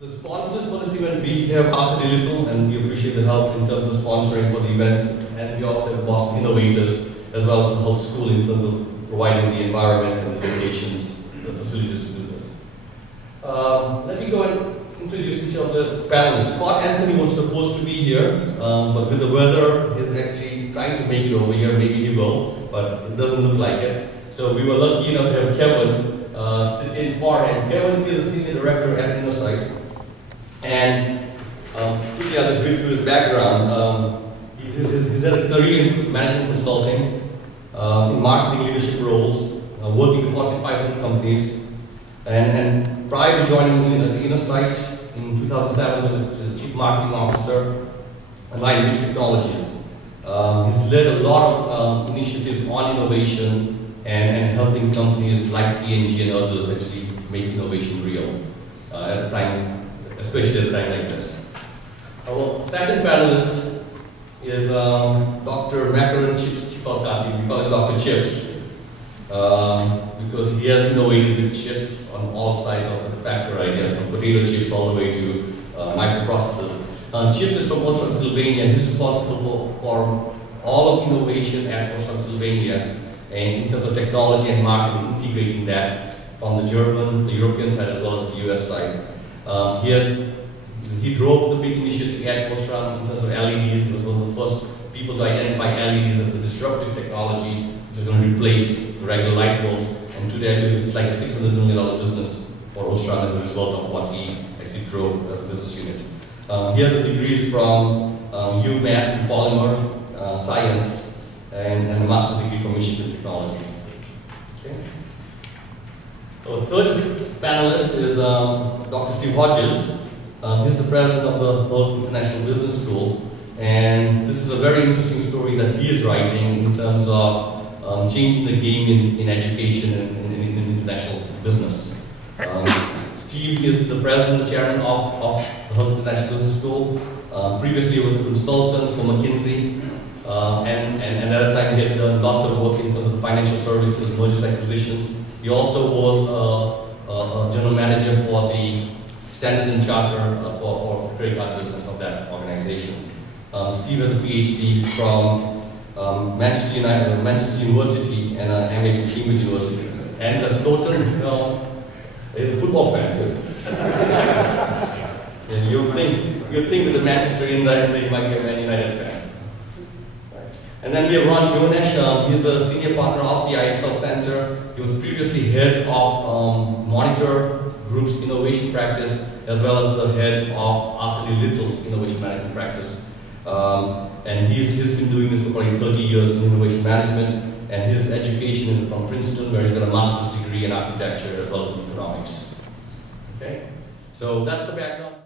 The sponsors for this event, we have Arthur Little, and we appreciate the help in terms of sponsoring for the events, and we also have Boston Innovators, as well as the whole school in terms of providing the environment and the locations, the facilities to do this. Let me go and introduce each of the panelists. Scott Anthony was supposed to be here, but with the weather, he's actually trying to make it over here. Maybe he will, but it doesn't look like it. So we were lucky enough to have Kevin sit in for him. Kevin is a senior director at Innosight. And quickly I'll just go through his background. He's had a career in management consulting, in marketing leadership roles, working with Fortune 500 companies. And prior to joining Innosight in 2007, was a chief marketing officer at Language Technologies. He's led a lot of initiatives on innovation and helping companies like P&G and others actually make innovation real at a time. Especially at a time like this. Our second panelist is Dr. Makarand Chipalkatti. We call him Dr. Chips because he has innovated with chips on all sides of the factor ideas, from potato chips all the way to microprocessors. Chips is from Osram, Sylvania. He's responsible for all of innovation at Osram, Sylvania, and in terms of technology and marketing, integrating that from the German, the European side, as well as the US side. He drove the big initiative at Osram in terms of LEDs. He was one of the first people to identify LEDs as a disruptive technology which is going to replace regular light bulbs. And today it's like a $600 million business for Osram as a result of what he actually drove as a business unit. He has degrees from UMass in polymer science and a master's degree from Michigan Technology. Okay. Our third panelist is Dr. Steve Hodges. He's the president of the Hult International Business School, and this is a very interesting story that he is writing in terms of changing the game in education and in international business. Steve is the president and chairman of the Hult International Business School. Previously, he was a consultant for McKinsey, and at that time he had done lots of work in terms of financial services, mergers, acquisitions. He also was a general manager for the Standard & Charter for credit card business of that organization. Steve has a PhD from Manchester University and an MA from Cambridge University. And he's a total, he's a football fan too. And you'd think with the Manchester in there, they might be a Man United fan. And then we have Ron Jonash. He's a senior partner of the IXL Center. He was previously head of Monitor Group's innovation practice, as well as the head of Arthur Little's innovation management practice. And he's been doing this for probably 30 years in innovation management. And his education is from Princeton, where he's got a master's degree in architecture as well as in economics. Okay, so that's the background.